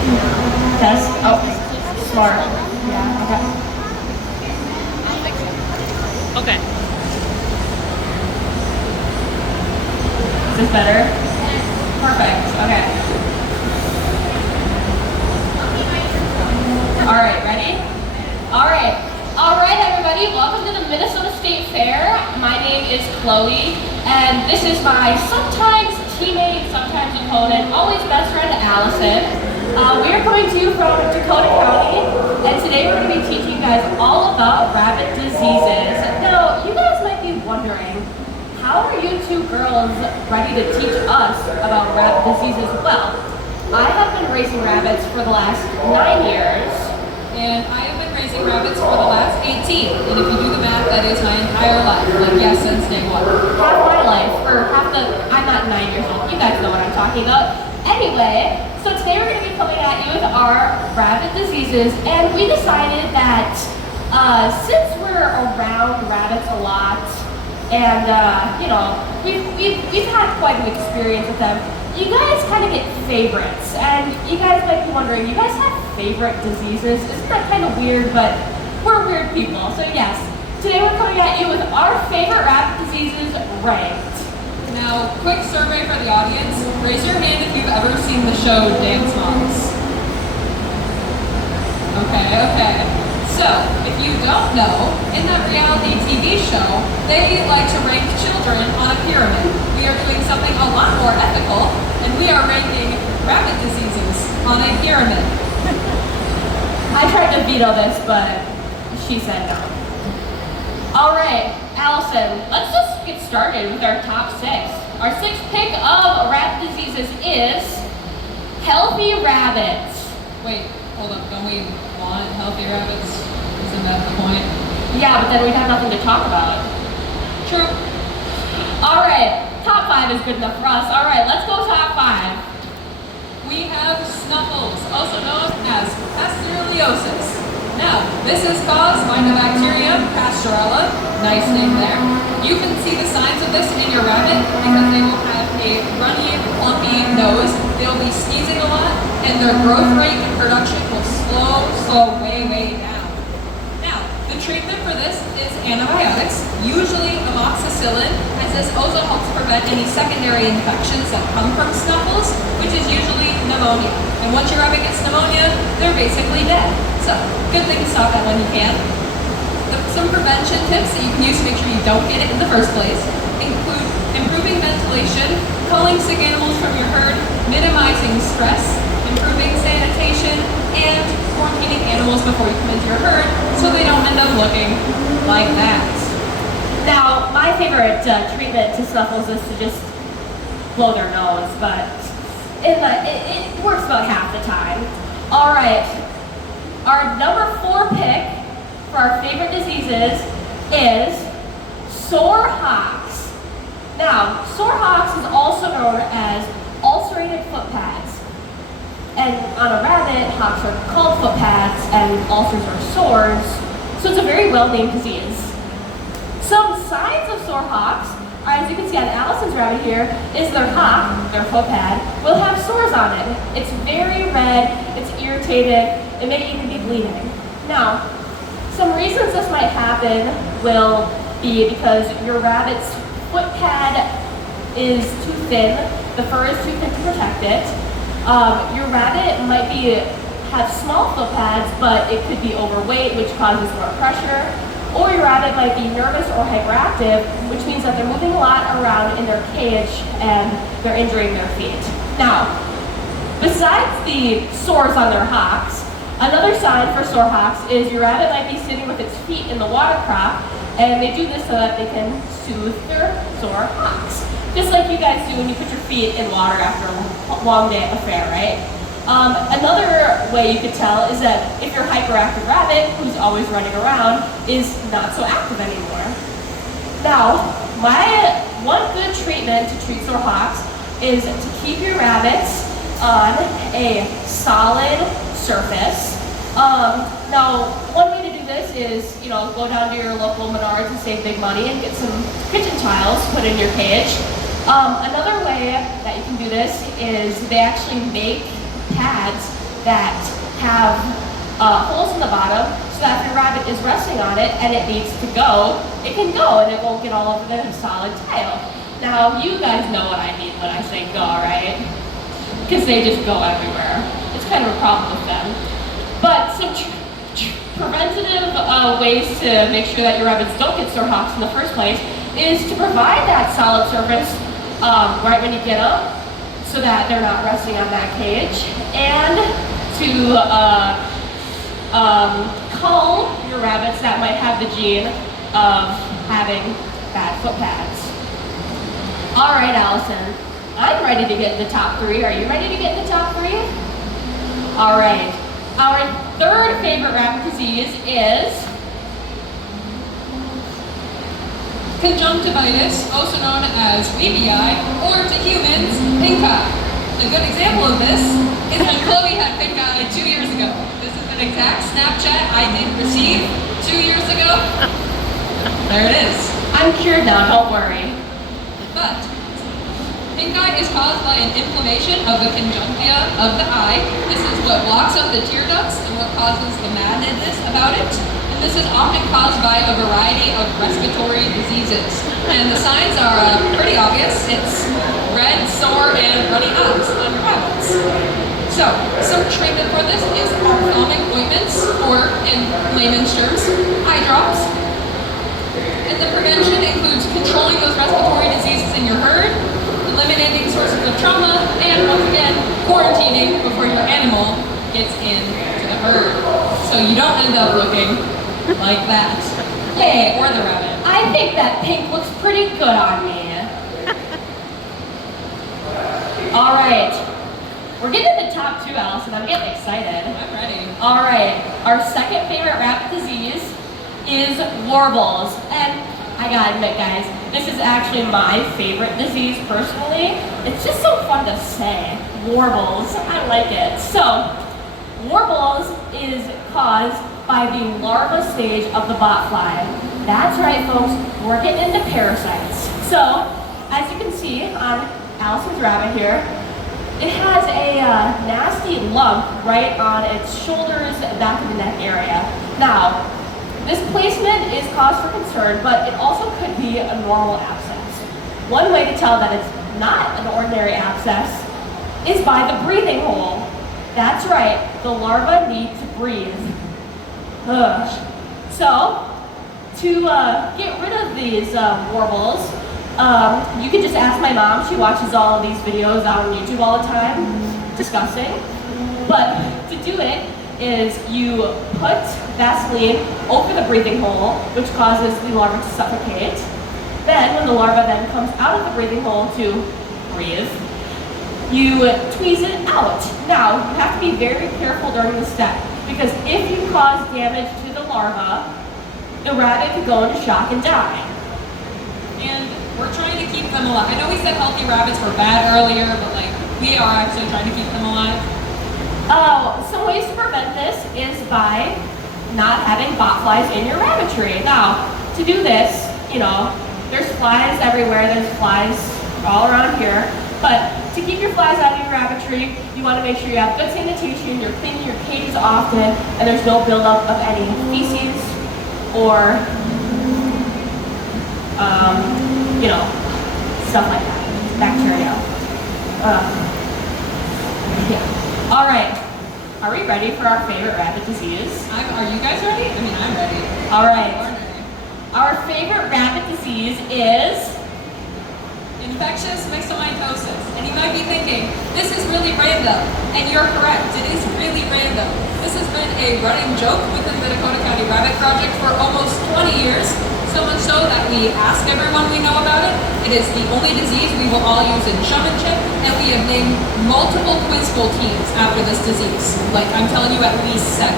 Test? Oh, smart. Yeah, okay. Okay. Is this better? Perfect, okay. All right, ready? All right, everybody, welcome to the Minnesota State Fair. My name is Chloe, and this is my sometimes teammate, sometimes opponent, always best friend, Allison. We are coming to you from Dakota County, and today we're going to be teaching you guys all about rabbit diseases. Now, you guys might be wondering, how are you two girls ready to teach us about rabbit diseases? Well, I have been raising rabbits for the last 9 years. And I have been raising rabbits for the last 18. And if you do the math, that is my entire life. Like, yes, since day one. Half my life, or half the, I'm not 9 years old. You guys know what I'm talking about. Anyway, so today we're going to be coming at you with our rabbit diseases. And we decided that since we're around rabbits a lot, and you know, we've had quite an experience with them, you guys kind of get favorites, and you guys might be wondering, you guys have favorite diseases? Isn't that kind of weird? But we're weird people, so yes. Today we're coming at you with our favorite rabbit diseases ranked. Now, quick survey for the audience. Raise your hand if you've ever seen the show Dance Moms. Okay. So, if you don't know, in that reality TV show, they like to rank children on a pyramid. We are doing something a lot more ethical, and we are ranking rabbit diseases on a pyramid. I tried to veto this, but she said no. All right, Allison, let's just get started with our top 6. Our 6th pick of rabbit diseases is healthy rabbits. Wait, hold up. Don't we want healthy rabbits? Isn't that the point? Yeah, but then we'd have nothing to talk about. True. All right, top 5 is good enough for us. All right, let's go top 5. We have snuffles, also known as pasteureliosis. Now, this is caused by the bacterium Pasteurella. Nice name there. You can see the signs of this in your rabbit because they will have a runny, clumpy nose. They'll be sneezing a lot, and their growth rate and production will slow way down. Now, the treatment for this is antibiotics, usually amoxicillin, as this also helps prevent any secondary infections that come from snuffles, which is usually pneumonia. And once your rabbit gets pneumonia, they're basically dead. So, good thing to stop that when you can. Some prevention tips that you can use to make sure you don't get it in the first place include improving ventilation, culling sick animals from your herd, minimizing stress, improving sanitation, and quarantining animals before you come into your herd so they don't end up looking like that. Now, my favorite treatment to snuffles is to just blow their nose, but it works about half the time. All right, our number 4 pick for our favorite diseases is sore hocks. Now, sore hocks is also known as ulcerated foot pads. And on a rabbit, hocks are called foot pads and ulcers are sores, so it's a very well-named disease. Some signs of sore hocks are, as you can see on Allison's rabbit here, is their hock, their foot pad, will have sores on it. It's very red, it's irritated, it may even be bleeding. Now, some reasons this might happen will be because your rabbit's foot pad is too thin, the fur is too thin to protect it. Your rabbit might have small foot pads, but it could be overweight, which causes more pressure. Or your rabbit might be nervous or hyperactive, which means that they're moving a lot around in their cage and they're injuring their feet. Now, besides the sores on their hocks, another sign for sore hocks is your rabbit might be sitting with its feet in the water crop, and they do this so that they can soothe their sore hocks. Just like you guys do when you put your feet in water after a long day at the fair, right? Another way you could tell is that if your hyperactive rabbit, who's always running around, is not so active anymore. Now, my one good treatment to treat sore hocks is to keep your rabbits on a solid surface. Now, one way to do this is, go down to your local Menards and save big money and get some kitchen tiles put in your cage. Another way that you can do this is they actually make pads that have holes in the bottom, so that if your rabbit is resting on it and it needs to go, it can go and it won't get all over the solid tile. Now, you guys know what I mean when I say go, right? Because they just go everywhere. It's kind of a problem with them. But some preventative ways to make sure that your rabbits don't get sore hops in the first place is to provide that solid surface right when you get them, so that they're not resting on that cage, and to cull your rabbits that might have the gene of having bad foot pads. All right, Allison, I'm ready to get in the top 3. Are you ready to get in the top 3? All right. Our third favorite rabbit disease is conjunctivitis, also known as weepy eye, or to humans, pink eye. A good example of this is when Chloe had pink eye 2 years ago. This is an exact Snapchat I did receive 2 years ago. There it is. I'm cured now, don't worry. But pink eye is caused by an inflammation of the conjunctiva of the eye. This is what blocks up the tear ducts and what causes the madness about it. And this is often caused by a variety of respiratory diseases. And the signs are pretty obvious. It's red, sore, and runny eyes on your rabbits. So, some treatment for this is ophthalmic ointments, or in layman's terms, eye drops. And the prevention includes controlling those respiratory diseases in your herd, eliminating sources of trauma, and once again, quarantining before your animal gets into the herd. So you don't end up looking like that. Hey, or the rabbit. I think that pink looks pretty good on me. All right, we're getting to the top 2, Allison. I'm getting excited. I'm ready. All right, our second favorite rabbit disease is warbles. And I gotta admit, guys, this is actually my favorite disease personally. It's just so fun to say. Warbles, I like it. So, warbles is caused by the larva stage of the botfly. That's right, folks, we're getting into parasites. So, as you can see on Allison's rabbit here, it has a nasty lump right on its shoulders, back of the neck area. Now, this placement is cause for concern, but it also could be a normal abscess. One way to tell that it's not an ordinary abscess is by the breathing hole. That's right, the larva need to breathe. Ugh. So, to get rid of these warbles, you can just ask my mom. She watches all of these videos on YouTube all the time. Disgusting. But to do it is you put Vaseline over the breathing hole, which causes the larva to suffocate. Then, when the larva then comes out of the breathing hole to breathe, you tweeze it out. Now, you have to be very careful during this step, because if you cause damage to the larva, the rabbit could go into shock and die. And we're trying to keep them alive. I know we said healthy rabbits were bad earlier, but we are actually trying to keep them alive. Some ways to prevent this is by not having botflies in your rabbitry. Now, to do this, there's flies everywhere. There's flies all around here. But to keep your flies out of your rabbitry, you want to make sure you have good sanitation, you're cleaning your cages often, and there's no buildup of any feces or, stuff like that, bacteria. Yeah. All right. Are we ready for our favorite rabbit disease? Are you guys ready? I mean, I'm ready. All right. Our favorite rabbit disease is infectious myxomatosis. And you might be thinking, this is really random. And you're correct. It is really random. This has been a running joke within the Dakota County Rabbit Project for almost 20 years. So much so that we ask everyone we know about it. It is the only disease we will all use in showmanship, and we have named multiple quiz school teams after this disease. I'm telling you, at least 7.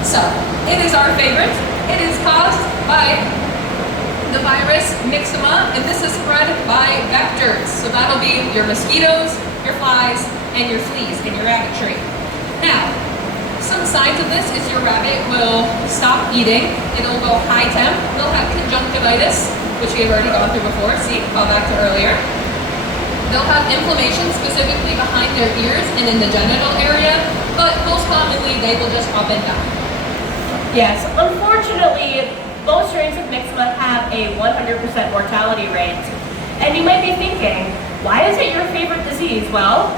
So, it is our favorite. It is caused by the virus Myxoma, and this is spread by vectors. So that'll be your mosquitoes, your flies, and your fleas in your rabbitry. Now, some signs of this is your rabbit will stop eating, it'll go high temp, they'll have conjunctivitis, which we have already gone through before, see, call back to earlier. They'll have inflammation specifically behind their ears and in the genital area, but most they will just up and die. Yes, unfortunately, most strains of Mixma have a 100% mortality rate. And you might be thinking, why is it your favorite disease? Well,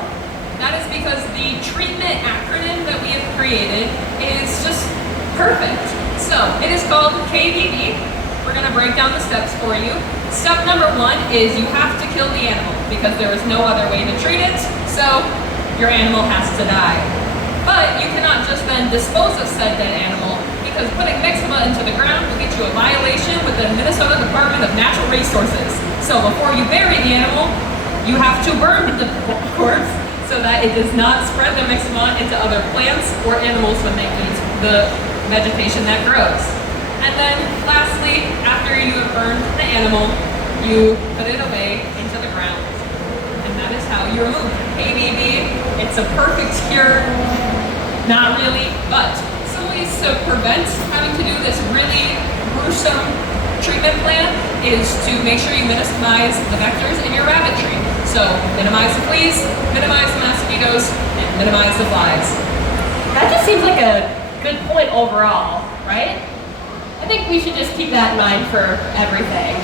that is because the treatment acronym that we have created is just perfect. So it is called KBB. We're going to break down the steps for you. Step number 1 is you have to kill the animal because there is no other way to treat it, so your animal has to die. But you cannot just then dispose of said dead animal because putting Mixma into the ground will get you a violation with the Minnesota Department of Natural Resources. So before you bury the animal, you have to burn the corpse so that it does not spread the Mixma into other plants or animals when they eat the vegetation that grows. And then lastly, after you have burned the animal, you put it away into the ground. And that is how you remove KBB. It's a perfect cure. Not really, but some ways to prevent having to do this really gruesome treatment plan is to make sure you minimize the vectors in your rabbitry. So minimize the fleas, minimize the mosquitoes, and minimize the flies. that just seems like a good point overall, right? I think we should just keep that in mind for everything.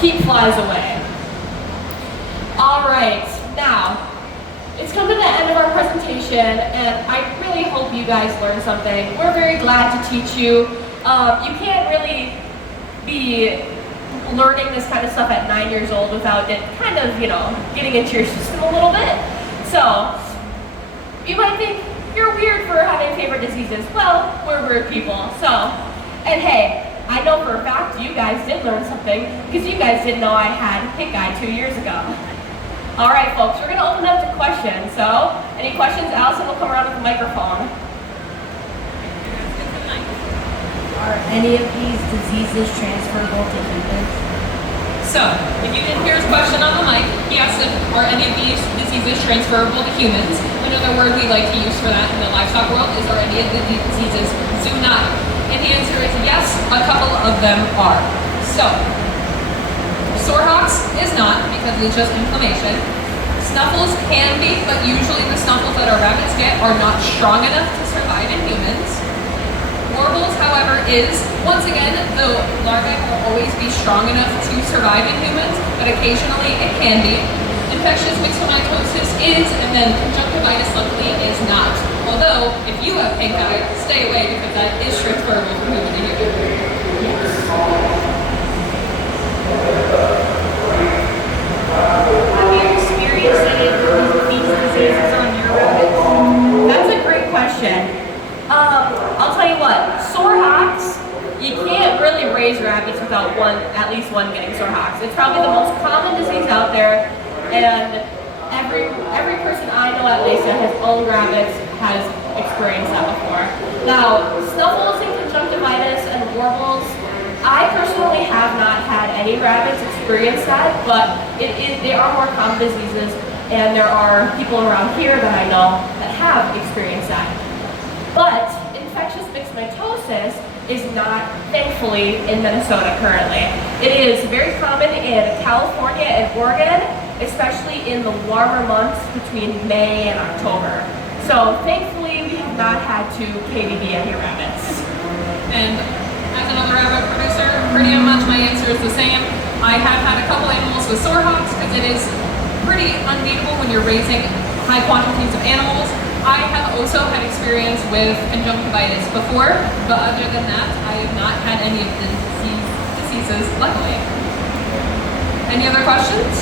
Keep flies away. All right, now, it's come to the end of our presentation, and I really hope you guys learned something. We're very glad to teach you. You can't really be learning this kind of stuff at 9 years old without it kind of, getting into your system a little bit. So, you might think you're weird for having favorite diseases. Well, we're weird people, so. And hey, I know for a fact you guys did learn something because you guys didn't know I had pink eye 2 years ago. All right, folks, we're gonna open up to questions. So, any questions? Allison will come around with the microphone. Are any of these diseases transferable to humans? So, if you didn't hear his question on the mic, he asked if are any of these diseases transferable to humans. Another word we like to use for that in the livestock world is are any of the diseases zoonotic? And the answer is yes, a couple of them are. So, sorehox is not because it's just inflammation. Snuffles can be, but usually the snuffles that our rabbits get are not strong enough to survive in humans. Warbles, however, is, once again, the larvae will always be strong enough to survive in humans, but occasionally it can be. Infectious myxomatosis is, and then conjunctivitis luckily is not. Although, if you have pink eye, stay away because that is transferable from human to human. Have you experienced any of these diseases on your rabbits? That's a great question. I'll tell you what, sorehox, you can't really raise rabbits without at least one getting sorehox. It's probably the most common disease out there, and every person I know at least that has owned rabbits has experienced that before. Now, snuffles and conjunctivitis and warbles, I personally have not had any rabbits experience that, but they are more common diseases, and there are people around here that I know that have experienced that. But infectious myxomatosis is not, thankfully, in Minnesota currently. It is very common in California and Oregon, especially in the warmer months between May and October. So thankfully, we have not had to KBB any rabbits. And as another rabbit producer, pretty much my answer is the same. I have had a couple animals with sorehox because it is pretty unbeatable when you're raising high quantities of animals. I have also had experience with conjunctivitis before, but other than that, I have not had any of the diseases, luckily. Any other questions?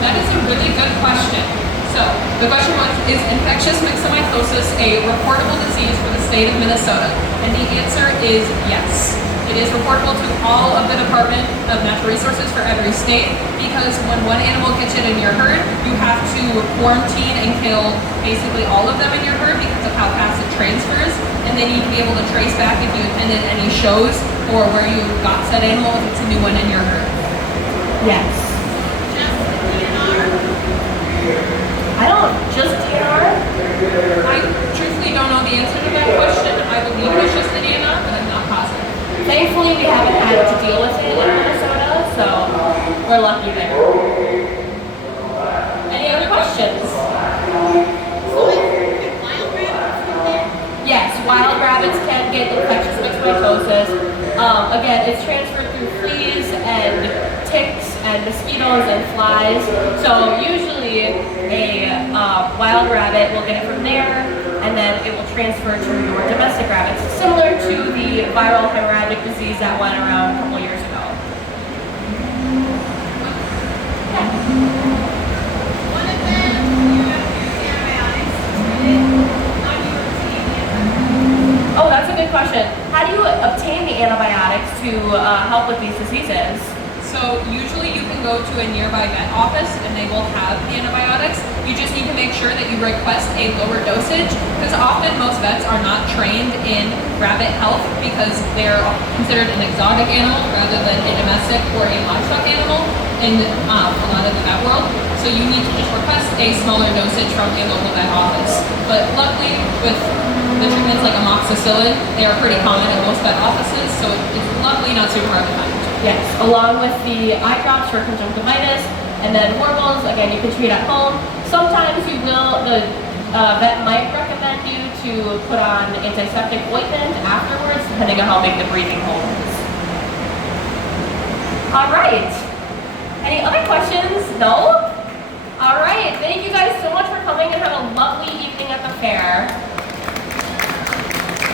That is a really good question. So, the question was, is infectious myxomatosis a reportable disease for the state of Minnesota? And the answer is yes. It is reportable to all of the Department of Natural Resources for every state because when one animal gets it in your herd, you have to quarantine and kill basically all of them in your herd because of how fast it transfers. And they need to be able to trace back if you attended any shows or where you got said animal if it's a new one in your herd. Yes. I don't just DNR. I truthfully don't know the answer to that question. I believe it was just the DNR, but I'm not positive. Thankfully, we haven't had to deal with it in Minnesota, so we're lucky there. Any other questions? Yes, wild rabbits can get infectious myxomatosis. Again, it's transferred through fleas and ticks and mosquitoes and flies. So usually a wild rabbit will get it from there, and then it will transfer to your domestic rabbits, similar to the viral hemorrhagic disease that went around a couple years ago. One of them, you have to use antibiotics to treat it. How do you obtain antibiotics? Oh, that's a good question. How do you obtain the antibiotics to help with these diseases? So usually you can go to a nearby vet office and they will have the antibiotics. You just need to make sure that you request a lower dosage, because often most vets are not trained in rabbit health because they're considered an exotic animal rather than a domestic or a livestock animal in a lot of the vet world. So you need to just request a smaller dosage from a local vet office. But luckily with the treatments like amoxicillin, they are pretty common in most vet offices, so it's luckily not super hard to find. Yes, along with the eye drops for conjunctivitis, and then hormones, again, you can treat at home. Sometimes the vet might recommend you to put on antiseptic ointment afterwards, depending on how big the breathing hole is. All right. Any other questions? No? All right. Thank you guys so much for coming, and have a lovely evening at the fair.